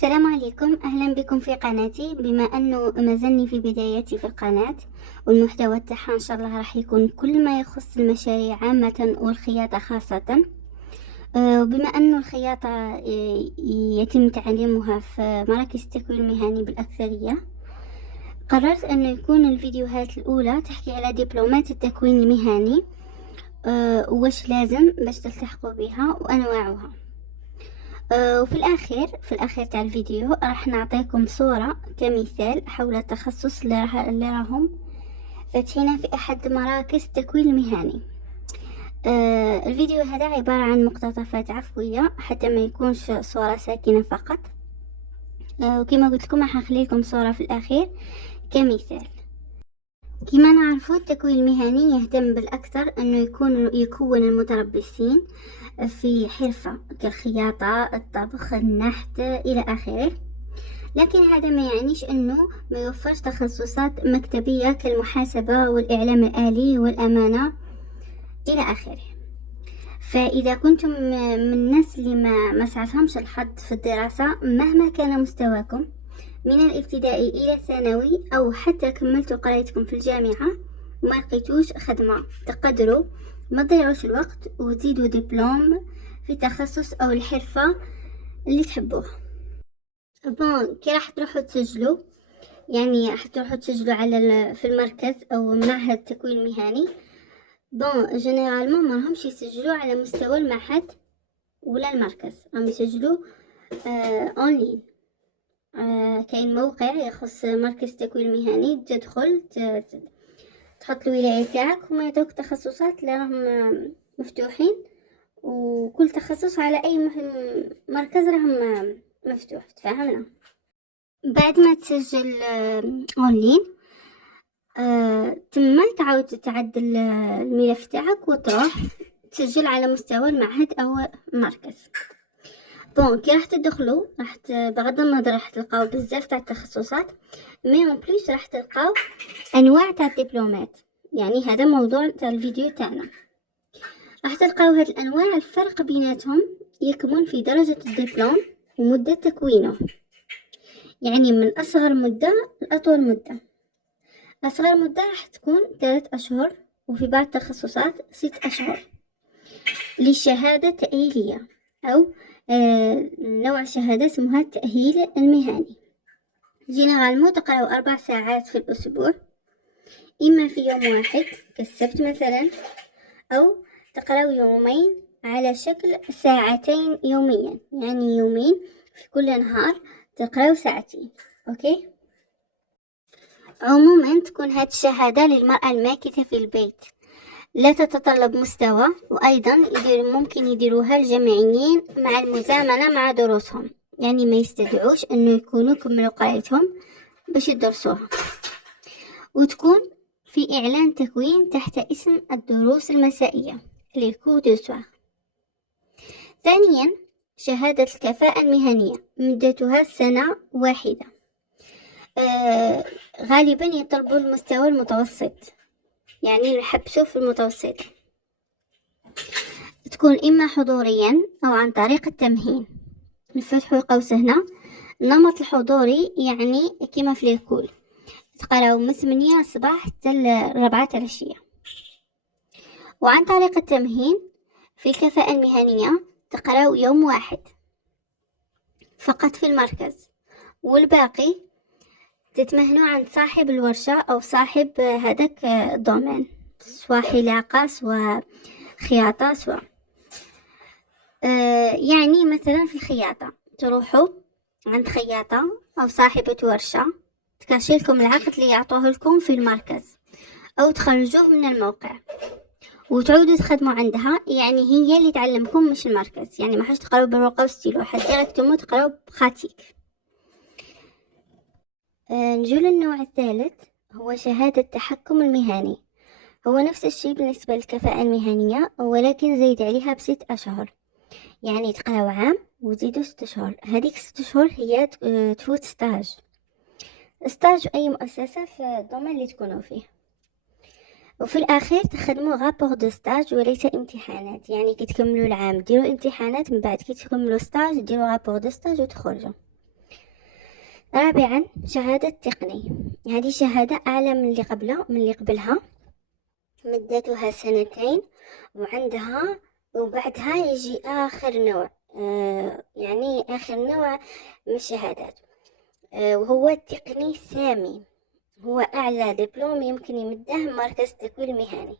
السلام عليكم، أهلا بكم في قناتي. بما أنه مازلني في بدايتي في القناة، والمحتوى تاعها إن شاء الله راح يكون كل ما يخص المشاريع عامة والخياطة خاصة. وبما أنه الخياطة يتم تعليمها في مراكز التكوين المهني بالأكثرية، قررت أنه يكون الفيديوهات الأولى تحكي على دبلومات التكوين المهني، وش لازم باش تلتحقوا بها وأنواعها. وفي الأخير تاع الفيديو راح نعطيكم صورة كمثال حول التخصص اللي راهم فاتحينه في أحد مراكز التكوين المهني. الفيديو هذا عبارة عن مقتطفات عفوية حتى ما يكونش صورة ساكنة فقط. وكما قلت لكم راح نخلي لكم صورة في الأخير كمثال. كما نعرفوا التكوين المهني يهتم بالأكثر أنه يكون المتربصين في حرفة كالخياطة، الطبخ، النحت إلى آخره، لكن هذا ما يعنيش أنه ما يوفرش تخصصات مكتبية كالمحاسبة والإعلام الآلي والأمانة إلى آخره. فإذا كنتم من الناس اللي ما سعفهمش الحظ في الدراسة مهما كان مستواكم من الابتدائي إلى الثانوي، أو حتى كملتوا قرايتكم في الجامعة وما لقيتوش خدمة، تقدروا ما تضيعوش الوقت وتزيدوا دبلوم في تخصص أو الحرفة اللي تحبوها. كي راح تروحوا تسجلوا، يعني راح تروحوا تسجلوا في المركز أو معهد تكوين مهني. جينيرالمون ما راهمش يسجلوا على مستوى المعهد ولا المركز، راهم يسجلوا اونلاين. كاين موقع يخص مركز تكوين مهني، تدخل تحط الولاية تاعك وما يعطوك تخصصات اللي راهم مفتوحين، وكل تخصص على اي مركز راهم مفتوح. تفهمنا؟ بعد ما تسجل اونلاين تم تعاود تعدل الملف تاعك وتروح تسجل على مستوى المعهد او مركز. كي راح تدخلوا بغض النظر راح تلقاو بزاف تاع التخصصات، مي اون بليس راح تلقاو انواع تاع الدبلومات. يعني هذا موضوع تاع الفيديو تاعنا. راح تلقاو هاد الانواع الفرق بيناتهم يكمن في درجة الدبلوم ومدة تكوينه، يعني من اصغر مدة لاطول مدة. اصغر مدة راح تكون 3 أشهر، وفي بعض التخصصات 6 أشهر للشهادة تأهيلية، او نوع شهادة اسمها التأهيل المهني. جينيرالمون تقراو 4 ساعات في الأسبوع، إما في يوم واحد كالسبت مثلا، أو تقراو يومين على شكل 2 ساعات يوميا، يعني يومين في كل نهار تقراو 2 ساعات. أوكي. عموما تكون هاد الشهادة للمرأة الماكثة في البيت، لا تتطلب مستوى، وأيضا ممكن يديروها الجامعيين مع المزامنة مع دروسهم، يعني ما يستدعوش أنه يكونوا كملوا قرايتهم باش يدرسوها. وتكون في إعلان تكوين تحت اسم الدروس المسائية les cours du soir. ثانيا شهادة الكفاءة المهنية مدتها 1 سنة واحدة. غالبا يطلبوا المستوى المتوسط، يعني نحبسوا في المتوسط. تكون إما حضوريا أو عن طريق التمهين. نفتحوا قوس هنا، النمط الحضوري يعني كما في الكول تقراو من 8 الصباح حتى 4 العشية. وعن طريق التمهين في الكفاءة المهنية تقراو يوم واحد فقط في المركز، والباقي تتمهنوا عند صاحب الورشة أو صاحب هذاك الدومين، سواء حلاقة سواء خياطة سواء يعني مثلا في الخياطة تروحوا عند خياطة أو صاحبة ورشة تكاشيلكم العقد اللي يعطوه لكم في المركز، أو تخرجوه من الموقع وتعودوا تخدموا عندها، يعني هي اللي تعلمكم مش المركز. يعني ما حاش تقراو بالورقة وستيلو، حتى ديريكتومون تقراو بخاتيك. نجو للنوع الثالث، هو شهادة التحكم المهني. هو نفس الشيء بالنسبة للكفاءة المهنية، ولكن زيد عليها ب6 أشهر، يعني تقراو عام وتزيدوا 6 أشهر. هذيك 6 أشهر هي تفوت ستاج أي مؤسسة في الدومين اللي تكونوا فيه. وفي الأخير تخدموا رابور دو ستاج وليس امتحانات، يعني كي تكملوا العام ديروا امتحانات، من بعد كي تكملوا ستاج ديروا رابور دو ستاج وتخرجوا. رابعا شهادة تقني، هذه شهادة أعلى من اللي قبلها، مدتها 2 وعندها وبعدها يجي آخر نوع، يعني آخر نوع من الشهادات، وهو التقني السامي. هو أعلى دبلوم يمكن يمده مركز تكوين مهني،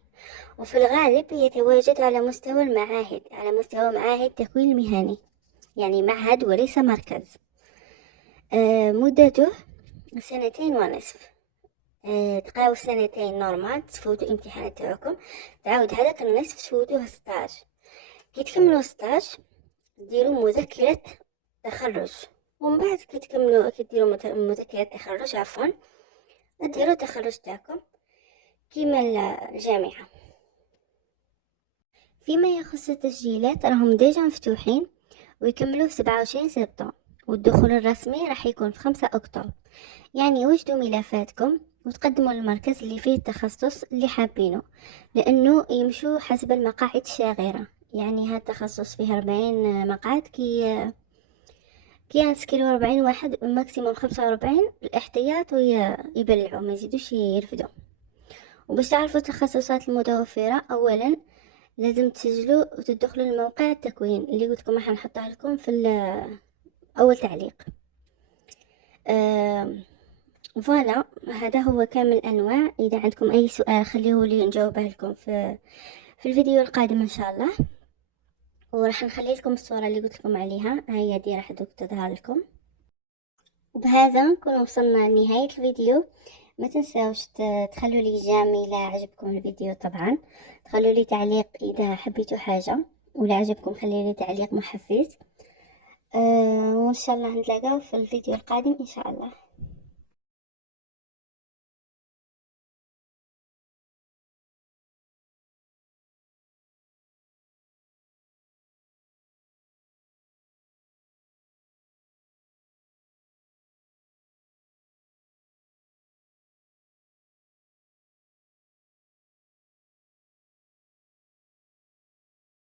وفي الغالب يتواجد على مستوى المعاهد، على مستوى معاهد تكوين مهني، يعني معهد وليس مركز. مدته 2.5 سنين. تقراو 2 نورمال تفوتوا امتحانات تاعكم، تعاود هذاك النصف تفوتوه ستاج. كي تكملوا ستاج ديروا مذكرة تخرج، ومن بعد كي ديروا مذكرة تخرج ديروا التخرج تاعكم كيما الجامعة. فيما يخص التسجيلات راهم ديجا مفتوحين ويكملوا في 27 سبتمبر، والدخول الرسمي راح يكون في 5 أكتوبر. يعني وجدوا ملفاتكم وتقدموا للمركز اللي فيه التخصص اللي حابينه، لأنه يمشوا حسب المقاعد الشاغرة. يعني هذا التخصص فيه 40 مقعد، كي ينسكروا 40 واحد ماكسيموم 45 الاحتياط ويبلعوا، ما يزيدوش يرفدوا. وباش تعرفوا التخصصات المتوفرة، أولا لازم تسجلوا وتدخلوا لموقع التكوين اللي قلت لكم راح نحطها لكم في أول تعليق. فوالا هذا هو كامل الأنواع. إذا عندكم أي سؤال خليه لي نجاوبه لكم في الفيديو القادم إن شاء الله. وراح نخلي لكم الصورة اللي قلت لكم عليها، هي دي راح تظهر لكم. وبهذا نكون وصلنا لنهاية الفيديو. ما تنساوش تخلوا لي جيم إذا عجبكم الفيديو، طبعا تخلوا لي تعليق إذا حبيتوا حاجة، ولا عجبكم خلي لي تعليق محفز. وإن شاء الله نتلاقاو في الفيديو القادم إن شاء الله.